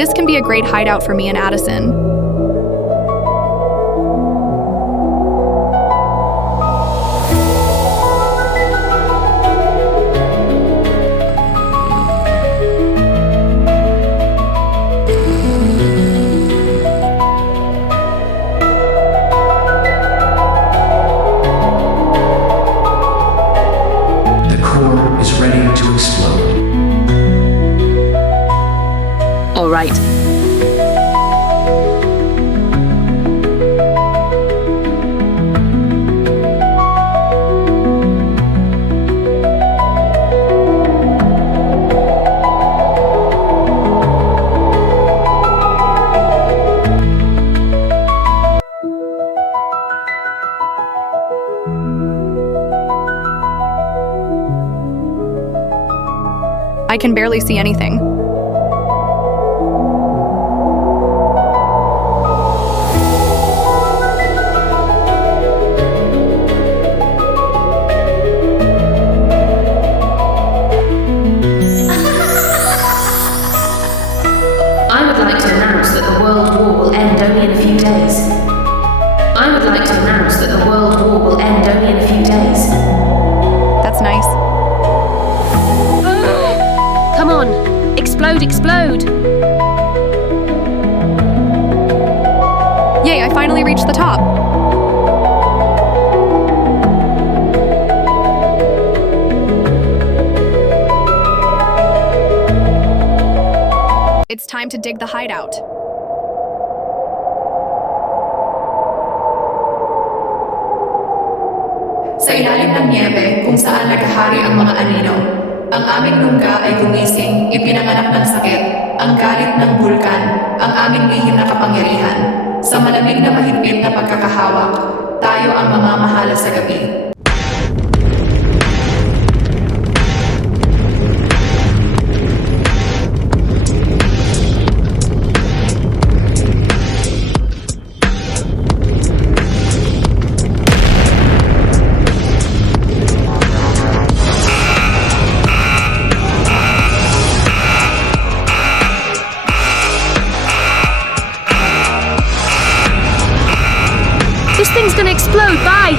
This can be a great hideout for me and Addison. The core is ready to explode. All right. I can barely see anything. I would like to announce that the World War will end only in a few days. I would like to announce that the World War will end only in a few days. That's nice. Come on. Explode, explode. Yay, I finally reached the top. It's time to dig the hideout. Sa ilalim ng niyebe kung saan naghahari ang mga anino. Ang aming lungga ay gumising, ipinanganak ng sakit, ang galit ng bulkan, ang aming lihim na kapangyarihan. Sa malamig na mahigpit na pagkakahawak, tayo ang mamamahala sa gabi. This thing's gonna explode. Bye.